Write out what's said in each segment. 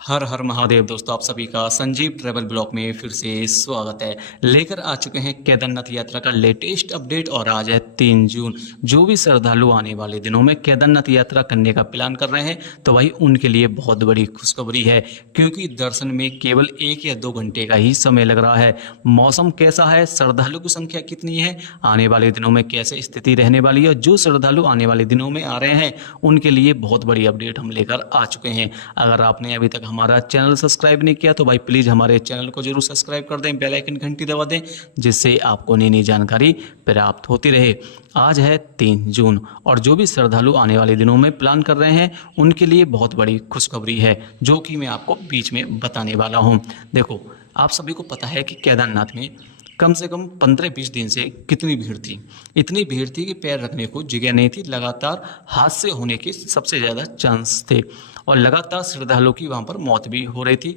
हर हर महादेव दोस्तों, आप सभी का संजीव ट्रैवल ब्लॉग में फिर से स्वागत है। लेकर आ चुके हैं केदारनाथ यात्रा का लेटेस्ट अपडेट और आज है 3 जून। जो भी श्रद्धालु आने वाले दिनों में केदारनाथ यात्रा करने का प्लान कर रहे हैं तो वही उनके लिए बहुत बड़ी खुशखबरी है, क्योंकि दर्शन में केवल 1 या 2 घंटे का ही समय लग रहा है। मौसम कैसा है, श्रद्धालु की संख्या कितनी है, आने वाले दिनों में कैसे स्थिति रहने वाली है, जो श्रद्धालु आने वाले दिनों में आ रहे हैं उनके लिए बहुत बड़ी अपडेट हम लेकर आ चुके हैं। अगर आपने अभी तक हमारा चैनल सब्सक्राइब नहीं किया तो भाई प्लीज़ हमारे चैनल को जरूर सब्सक्राइब कर दें, बेल आइकन घंटी दबा दें, जिससे आपको नई नई जानकारी प्राप्त होती रहे। आज है 3 जून और जो भी श्रद्धालु आने वाले दिनों में प्लान कर रहे हैं उनके लिए बहुत बड़ी खुशखबरी है, जो कि मैं आपको बीच में बताने वाला हूँ। देखो, आप सभी को पता है कि केदारनाथ में कम से कम 15-20 दिन से कितनी भीड़ थी। इतनी भीड़ थी कि पैर रखने को जगह नहीं थी, लगातार हादसे होने के सबसे ज़्यादा चांस थे और लगातार श्रद्धालुओं की वहाँ पर मौत भी हो रही थी।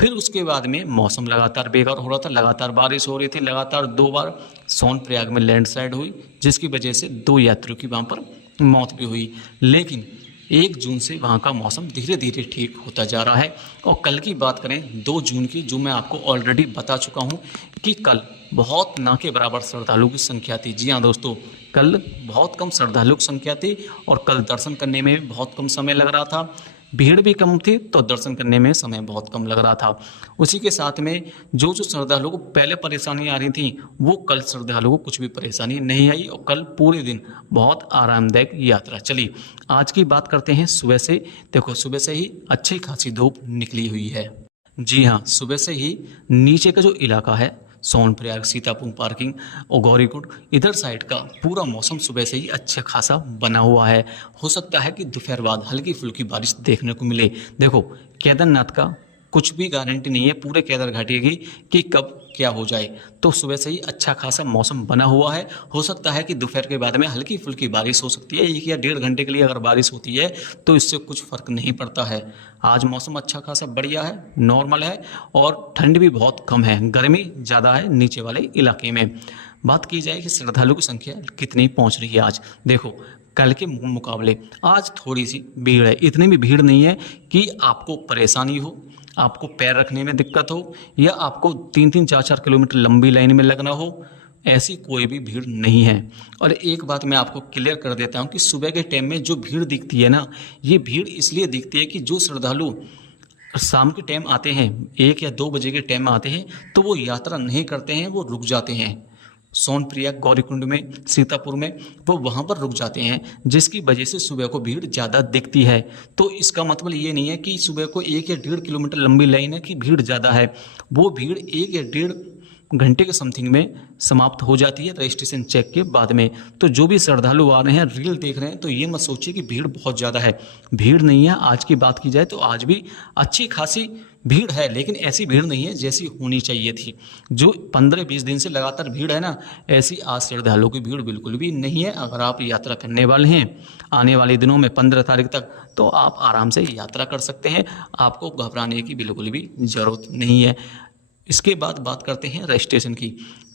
फिर उसके बाद में मौसम लगातार बेकार हो रहा था, लगातार बारिश हो रही थी, लगातार 2 बार सोनप्रयाग में लैंडस्लाइड हुई, जिसकी वजह से 2 यात्रियों की वहाँ पर मौत भी हुई। लेकिन 1 जून से वहाँ का मौसम धीरे धीरे ठीक होता जा रहा है। और कल की बात करें 2 जून की, जो मैं आपको ऑलरेडी बता चुका हूँ कि कल बहुत ना के बराबर श्रद्धालुओं की संख्या थी। जी हाँ दोस्तों, कल बहुत कम श्रद्धालुओं की संख्या थी और कल दर्शन करने में भी बहुत कम समय लग रहा था। भीड़ भी कम थी तो दर्शन करने में समय बहुत कम लग रहा था। उसी के साथ में जो श्रद्धालुओं को पहले परेशानी आ रही थी, वो कल श्रद्धालुओं को कुछ भी परेशानी नहीं आई और कल पूरे दिन बहुत आरामदायक यात्रा चली। आज की बात करते हैं सुबह से। देखो, सुबह से ही अच्छी खासी धूप निकली हुई है। जी हाँ, सुबह से ही नीचे का जो इलाका है सोनप्रयाग, सीतापुर पार्किंग और गौरीकुंड, इधर साइड का पूरा मौसम सुबह से ही अच्छा खासा बना हुआ है। हो सकता है कि दोपहर बाद हल्की फुल्की बारिश देखने को मिले। देखो, केदारनाथ का कुछ भी गारंटी नहीं है पूरे केदार घाटी की कि कब क्या हो जाए। तो सुबह से ही अच्छा खासा मौसम बना हुआ है। हो सकता है कि दोपहर के बाद में हल्की फुल्की बारिश हो सकती है। 1 या 1.5 घंटे के लिए अगर बारिश होती है तो इससे कुछ फ़र्क नहीं पड़ता है। आज मौसम अच्छा खासा बढ़िया है, नॉर्मल है और ठंड भी बहुत कम है, गर्मी ज़्यादा है नीचे वाले इलाके में। बात की जाए कि श्रद्धालुओं की संख्या कितनी पहुँच रही है आज। देखो, कल के मुकाबले आज थोड़ी सी भीड़ है। इतनी भी भीड़ नहीं है कि आपको परेशानी हो, आपको पैर रखने में दिक्कत हो या आपको 3-3, 4-4 किलोमीटर लंबी लाइन में लगना हो। ऐसी कोई भी भीड़ नहीं है। और एक बात मैं आपको क्लियर कर देता हूँ कि सुबह के टाइम में जो भीड़ दिखती है ना, ये भीड़ इसलिए दिखती है कि जो श्रद्धालु शाम के टाइम आते हैं, 1 या 2 बजे के टाइम आते हैं, तो वो यात्रा नहीं करते हैं, वो रुक जाते हैं। सोनप्रयाग, गौरीकुंड में, सीतापुर में वो वहाँ पर रुक जाते हैं, जिसकी वजह से सुबह को भीड़ ज़्यादा दिखती है। तो इसका मतलब ये नहीं है कि सुबह को 1 या 1.5 किलोमीटर लंबी लाइन है कि भीड़ ज़्यादा है। वो भीड़ 1 या 1.5 घंटे के समथिंग में समाप्त हो जाती है रजिस्ट्रेशन चेक के बाद में। तो जो भी श्रद्धालु आ रहे हैं, रील देख रहे हैं, तो ये मत सोचिए कि भीड़ बहुत ज़्यादा है। भीड़ नहीं है। आज की बात की जाए तो आज भी अच्छी खासी भीड़ है, लेकिन ऐसी भीड़ नहीं है जैसी होनी चाहिए थी। जो 15-20 दिन से लगातार भीड़ है ना, ऐसी आज श्रद्धालुओं की भीड़ बिल्कुल भी नहीं है। अगर आप यात्रा करने वाले हैं आने वाले दिनों में 15 तारीख तक, तो आप आराम से यात्रा कर सकते हैं। आपको घबराने की बिल्कुल भी ज़रूरत नहीं है। इसके बाद बात करते हैं रजिस्ट्रेशन की।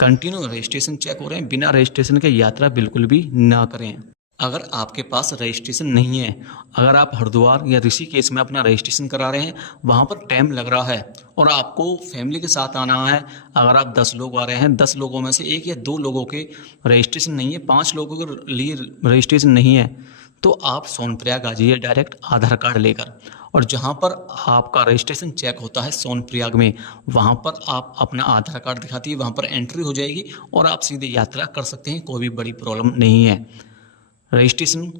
कंटिन्यू रजिस्ट्रेशन चेक हो रहे हैं, बिना रजिस्ट्रेशन के यात्रा बिल्कुल भी ना करें। अगर आपके पास रजिस्ट्रेशन नहीं है, अगर आप हरिद्वार या ऋषिकेश में अपना रजिस्ट्रेशन करा रहे हैं, वहाँ पर टाइम लग रहा है और आपको फैमिली के साथ आना है। अगर आप 10 लोग आ रहे हैं, 10 लोगों में से 1 या 2 लोगों के रजिस्ट्रेशन नहीं है, 5 लोगों के लिए रजिस्ट्रेशन नहीं है, तो आप सोनप्रयाग आ जाइए डायरेक्ट आधार कार्ड लेकर। और जहाँ पर आपका रजिस्ट्रेशन चेक होता है सोनप्रयाग में, वहाँ पर आप अपना आधार कार्ड दिखाती है, वहाँ पर एंट्री हो जाएगी और आप सीधे यात्रा कर सकते हैं। कोई भी बड़ी प्रॉब्लम नहीं है। रजिस्ट्रेशन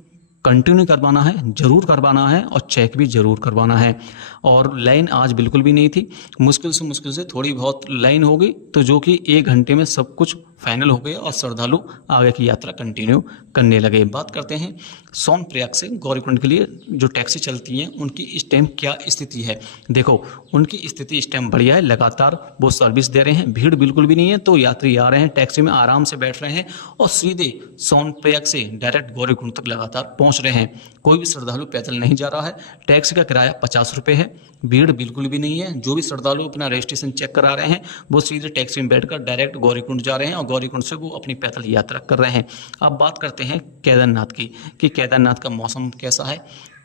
कंटिन्यू करवाना है, ज़रूर करवाना है और चेक भी ज़रूर करवाना है। और लाइन आज बिल्कुल भी नहीं थी। मुश्किल से थोड़ी बहुत लाइन होगी, तो जो कि 1 घंटे में सब कुछ फाइनल हो गया और श्रद्धालु आगे की यात्रा कंटिन्यू करने लगे। बात करते हैं सोनप्रयाग से गौरीकुंड के लिए जो टैक्सी चलती हैं उनकी इस टाइम क्या स्थिति है। देखो, उनकी स्थिति इस टाइम बढ़िया है, लगातार वो सर्विस दे रहे हैं, भीड़ बिल्कुल भी नहीं है। तो यात्री आ रहे हैं, टैक्सी में आराम से बैठ रहे हैं और सीधे सोनप्रयाग से डायरेक्ट गौरीकुंड तक लगातार पहुँच रहे हैं। कोई भी श्रद्धालु पैदल नहीं जा रहा है। टैक्सी का किराया 50 रुपये है। भीड़ बिल्कुल भी नहीं है। जो भी श्रद्धालु अपना रजिस्ट्रेशन चेक करा रहे हैं, वो सीधे टैक्सी में बैठकर डायरेक्ट गौरीकुंड जा रहे हैं और गौरीकुंड से वो अपनी पैदल यात्रा कर रहे हैं। अब बात करते हैं केदारनाथ की, कि केदारनाथ का मौसम कैसा है,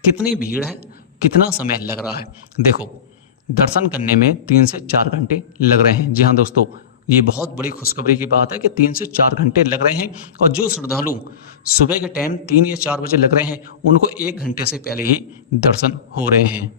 कितनी भीड़ है, कितना समय लग रहा है। देखो, दर्शन करने में 3 से 4 घंटे लग रहे हैं। जी हाँ दोस्तों, ये बहुत बड़ी खुशखबरी की बात है कि 3 से 4 घंटे लग रहे हैं। और जो श्रद्धालु सुबह के टाइम 3 या 4 बजे लग रहे हैं, उनको 1 घंटे से पहले ही दर्शन हो रहे हैं।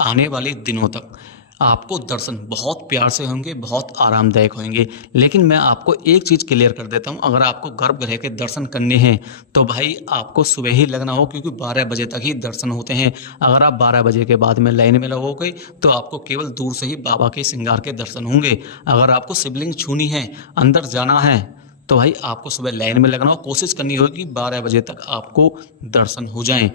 आने वाले दिनों तक आपको दर्शन बहुत प्यार से होंगे, बहुत आरामदायक होंगे। लेकिन मैं आपको एक चीज़ क्लियर कर देता हूँ, अगर आपको गर्भगृह के दर्शन करने हैं तो भाई आपको सुबह ही लगना हो, क्योंकि 12 बजे तक ही दर्शन होते हैं। अगर आप 12 बजे के बाद में लाइन में लगोगे तो आपको केवल दूर से ही बाबा के श्रृंगार के दर्शन होंगे। अगर आपको शिवलिंग छूनी है, अंदर जाना है, तो भाई आपको सुबह लाइन में लगना हो, कोशिश करनी होगी 12 बजे तक आपको दर्शन हो जाएं।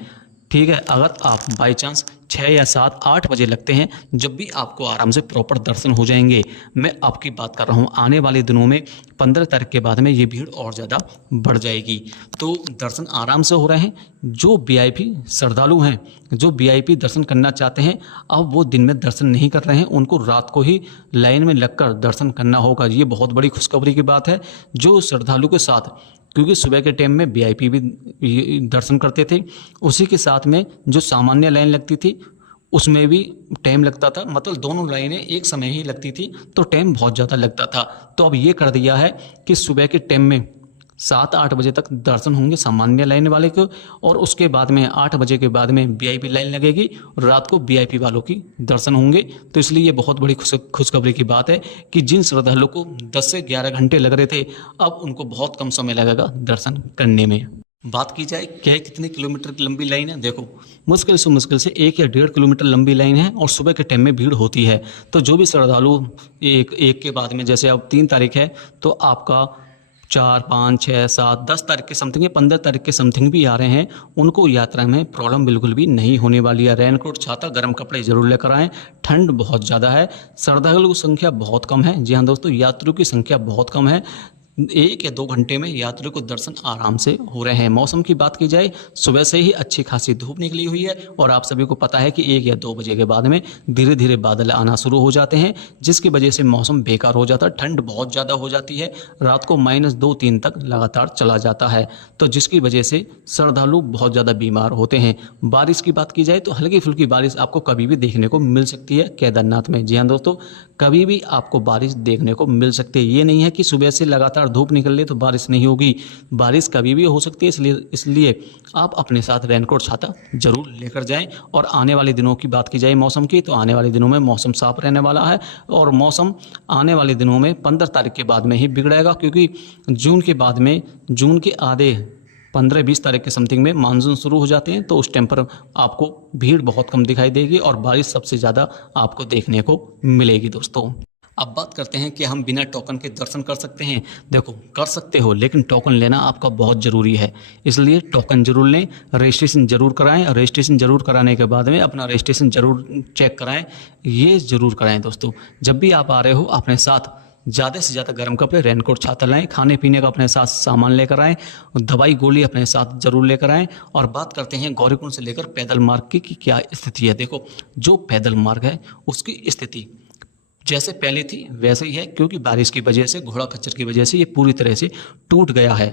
ठीक है, अगर आप बाई चांस 6 या 7, 8 बजे लगते हैं, जब भी आपको आराम से प्रॉपर दर्शन हो जाएंगे। मैं आपकी बात कर रहा हूँ, आने वाले दिनों में 15 तारीख के बाद में ये भीड़ और ज़्यादा बढ़ जाएगी। तो दर्शन आराम से हो रहे हैं। जो VIP श्रद्धालु हैं, जो VIP दर्शन करना चाहते हैं, अब वो दिन में दर्शन नहीं कर रहे हैं, उनको रात को ही लाइन में लगकर दर्शन करना होगा। ये बहुत बड़ी खुशखबरी की बात है। जो श्रद्धालु के साथ, क्योंकि सुबह के टाइम में VIP भी दर्शन करते थे, उसी के साथ में जो सामान्य लाइन लगती थी उसमें भी टाइम लगता था, मतलब दोनों लाइनें एक समय ही लगती थी तो टाइम बहुत ज़्यादा लगता था। तो अब ये कर दिया है कि सुबह के टाइम में 7-8 बजे तक दर्शन होंगे सामान्य लाइन वाले को, और उसके बाद में 8 बजे के बाद में VIP लाइन लगेगी और रात को VIP वालों की दर्शन होंगे। तो इसलिए ये बहुत बड़ी खुशखबरी की बात है कि जिन श्रद्धालुओं को 10 से 11 घंटे लग रहे थे, अब उनको बहुत कम समय लगेगा दर्शन करने में। बात की जाए क्या है कितने किलोमीटर की लंबी लाइन है, देखो मुश्किल से 1 या 1.5 किलोमीटर लंबी लाइन है और सुबह के टाइम में भीड़ होती है। तो जो भी श्रद्धालु एक के बाद में, जैसे अब 3 तारीख है तो आपका 4, 5, 6, 7, 10 तारीख के समथिंग या 15 तारीख के समथिंग भी आ रहे हैं, उनको यात्रा में प्रॉब्लम बिल्कुल भी नहीं होने वाली है। रेनकोट, छाता, गर्म कपड़े जरूर लेकर आएँ, ठंड बहुत ज़्यादा है, श्रद्धालुओं की संख्या बहुत कम है। जी हाँ दोस्तों, यात्रियों की संख्या बहुत कम है। 1 या 2 घंटे में यात्रियों को दर्शन आराम से हो रहे हैं। मौसम की बात की जाए, सुबह से ही अच्छी खासी धूप निकली हुई है और आप सभी को पता है कि 1 या 2 बजे के बाद में धीरे धीरे बादल आना शुरू हो जाते हैं, जिसकी वजह से मौसम बेकार हो जाता है, ठंड बहुत ज़्यादा हो जाती है, रात को -2-3 तक लगातार चला जाता है, तो जिसकी वजह से श्रद्धालु बहुत ज़्यादा बीमार होते हैं। बारिश की बात की जाए तो हल्की फुल्की बारिश आपको कभी भी देखने को मिल सकती है केदारनाथ में। जी हाँ दोस्तों, कभी भी आपको बारिश देखने को मिल सकती है। ये नहीं है कि सुबह से लगातार धूप निकल ले तो बारिश नहीं होगी, बारिश कभी भी हो सकती है। इसलिए आप अपने साथ रेनकोट, छाता जरूर लेकर जाएं। और आने वाले दिनों की बात की जाए मौसम की, तो आने वाले दिनों में मौसम साफ रहने वाला है और मौसम आने वाले दिनों में 15 तारीख के बाद में ही बिगड़ेगा, क्योंकि जून के बाद में, जून के आधे 15-20 तारीख के समथिंग में मानसून शुरू हो जाते हैं, तो उस टाइम पर आपको भीड़ बहुत कम दिखाई देगी और बारिश सबसे ज़्यादा आपको देखने को मिलेगी दोस्तों। अब बात करते हैं कि हम बिना टोकन के दर्शन कर सकते हैं। देखो, कर सकते हो, लेकिन टोकन लेना आपका बहुत ज़रूरी है, इसलिए टोकन जरूर लें, रजिस्ट्रेशन जरूर कराएं। रजिस्ट्रेशन जरूर कराने के बाद में अपना रजिस्ट्रेशन जरूर चेक कराएं, ये ज़रूर कराएं दोस्तों। जब भी आप आ रहे हो अपने साथ ज़्यादा से ज़्यादा गर्म कपड़े, रेनकोट, छाता लाएं, खाने पीने का अपने साथ सामान लेकर आएँ, दवाई गोली अपने साथ जरूर लेकर आएँ। और बात करते हैं गौरीकुंड से लेकर पैदल मार्ग की क्या स्थिति है। देखो, जो पैदल मार्ग है उसकी स्थिति जैसे पहले थी वैसे ही है, क्योंकि बारिश की वजह से, घोड़ा खच्चर की वजह से ये पूरी तरह से टूट गया है।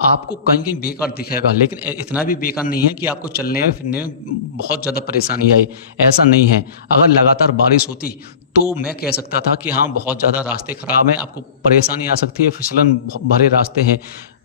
आपको कहीं कहीं बेकार दिखेगा, लेकिन इतना भी बेकार नहीं है कि आपको चलने में फिरने में बहुत ज़्यादा परेशानी आई, ऐसा नहीं है। अगर लगातार बारिश होती तो मैं कह सकता था कि हाँ बहुत ज़्यादा रास्ते ख़राब हैं, आपको परेशानी आ सकती है, फिसलन भरे रास्ते हैं।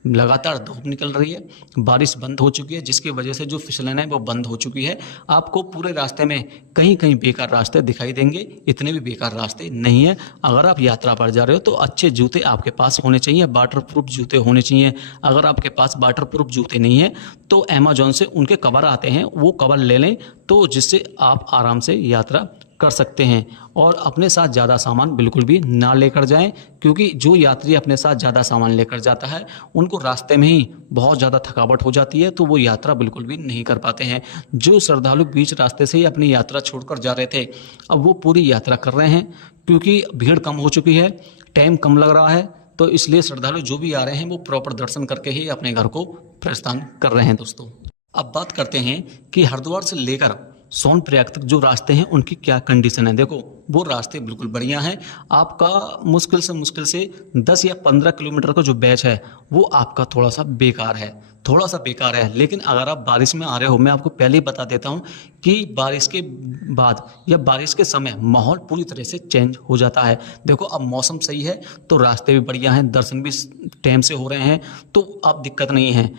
लगातार धूप निकल रही है, बारिश बंद हो चुकी है, जिसकी वजह से जो फिसलन है वो बंद हो चुकी है। आपको पूरे रास्ते में कहीं कहीं बेकार रास्ते दिखाई देंगे, इतने भी बेकार रास्ते नहीं है। अगर आप यात्रा पर जा रहे हो तो अच्छे जूते आपके पास होने चाहिए, वाटरप्रूफ जूते होने चाहिए। अगर आपके पास वाटरप्रूफ जूते नहीं है तो अमेजोन से उनके कवर आते हैं, वो कवर ले लें, तो जिससे आप आराम से यात्रा कर सकते हैं। और अपने साथ ज़्यादा सामान बिल्कुल भी ना लेकर जाएं, क्योंकि जो यात्री अपने साथ ज़्यादा सामान लेकर जाता है उनको रास्ते में ही बहुत ज़्यादा थकावट हो जाती है, तो वो यात्रा बिल्कुल भी नहीं कर पाते हैं। जो श्रद्धालु बीच रास्ते से ही अपनी यात्रा छोड़कर जा रहे थे, अब वो पूरी यात्रा कर रहे हैं, क्योंकि भीड़ कम हो चुकी है, टाइम कम लग रहा है, तो इसलिए श्रद्धालु जो भी आ रहे हैं वो प्रॉपर दर्शन करके ही अपने घर को प्रस्थान कर रहे हैं दोस्तों। अब बात करते हैं कि हरिद्वार से लेकर सोनप्रयाग तक जो रास्ते हैं उनकी क्या कंडीशन है। देखो वो रास्ते बिल्कुल बढ़िया हैं। आपका मुश्किल से 10 या 15 किलोमीटर का जो बैच है वो आपका थोड़ा सा बेकार है, लेकिन अगर आप बारिश में आ रहे हो, मैं आपको पहले ही बता देता हूँ कि बारिश के बाद या बारिश के समय माहौल पूरी तरह से चेंज हो जाता है। देखो अब मौसम सही है तो रास्ते भी बढ़िया हैं, दर्शन भी टाइम से हो रहे हैं, तो अब दिक्कत नहीं है।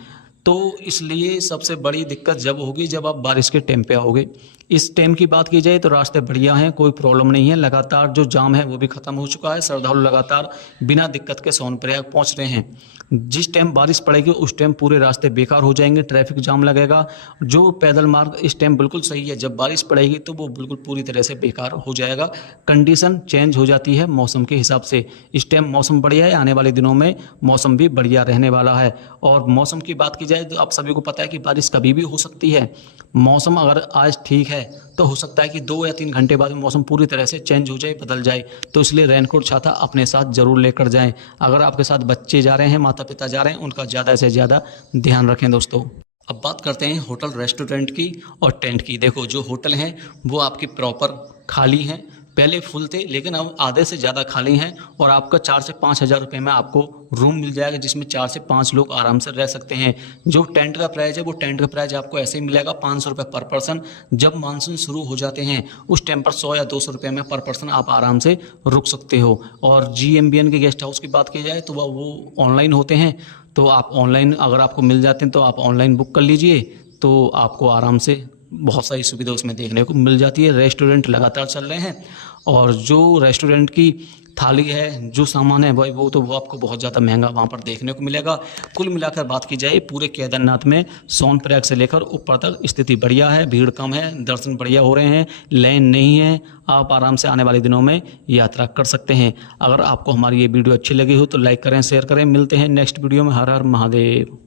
तो इसलिए सबसे बड़ी दिक्कत जब होगी जब आप बारिश के टाइम पे आओगे। इस टाइम की बात की जाए तो रास्ते बढ़िया हैं, कोई प्रॉब्लम नहीं है। लगातार जो जाम है वो भी ख़त्म हो चुका है, श्रद्धालु लगातार बिना दिक्कत के सोनप्रयाग पहुंच रहे हैं। जिस टाइम बारिश पड़ेगी उस टाइम पूरे रास्ते बेकार हो जाएंगे, ट्रैफिक जाम लगेगा। जो पैदल मार्ग इस टाइम बिल्कुल सही है, जब बारिश पड़ेगी तो वो बिल्कुल पूरी तरह से बेकार हो जाएगा। कंडीशन चेंज हो जाती है मौसम के हिसाब से। इस टाइम मौसम बढ़िया है, आने वाले दिनों में मौसम भी बढ़िया रहने वाला है। और मौसम की बात की जाए तो आप सभी को पता है कि बारिश कभी भी हो सकती है। मौसम अगर आज ठीक है तो हो सकता है कि 2 या 3 घंटे बाद में मौसम पूरी तरह से चेंज हो जाए, बदल जाए। तो इसलिए रेनकोट छाता अपने साथ जरूर लेकर जाएं। अगर आपके साथ बच्चे जा रहे हैं, माता पिता जा रहे हैं, उनका ज़्यादा से ज़्यादा ध्यान रखें दोस्तों। अब बात करते हैं होटल रेस्टोरेंट की और टेंट की। देखो जो होटल हैं वो आपकी प्रॉपर खाली हैं, पहले फुल थे लेकिन अब आधे से ज़्यादा खाली हैं। और आपका 4 से 5 हज़ार रुपये में आपको रूम मिल जाएगा जिसमें 4 से 5 लोग आराम से रह सकते हैं। जो टेंट का प्राइस है वो टेंट का प्राइस आपको ऐसे ही मिलेगा 500 रुपये पर पर्सन। जब मानसून शुरू हो जाते हैं उस टाइम पर 100 या 200 रुपये में पर पर्सन आप आराम से रुक सकते हो। और GMBN के गेस्ट हाउस की बात की जाए तो वो ऑनलाइन होते हैं, तो आप ऑनलाइन अगर आपको मिल जाते हैं तो आप ऑनलाइन बुक कर लीजिए, तो आपको आराम से बहुत सारी सुविधा उसमें देखने को मिल जाती है। रेस्टोरेंट लगातार चल रहे हैं और जो रेस्टोरेंट की थाली है, जो सामान है वो आपको बहुत ज़्यादा महंगा वहाँ पर देखने को मिलेगा। कुल मिलाकर बात की जाए पूरे केदारनाथ में सोनप्रयाग से लेकर ऊपर तक स्थिति बढ़िया है, भीड़ कम है, दर्शन बढ़िया हो रहे हैं, लाइन नहीं है। आप आराम से आने वाले दिनों में यात्रा कर सकते हैं। अगर आपको हमारी ये वीडियो अच्छी लगी हो तो लाइक करें, शेयर करें। मिलते हैं नेक्स्ट वीडियो में। हर हर महादेव।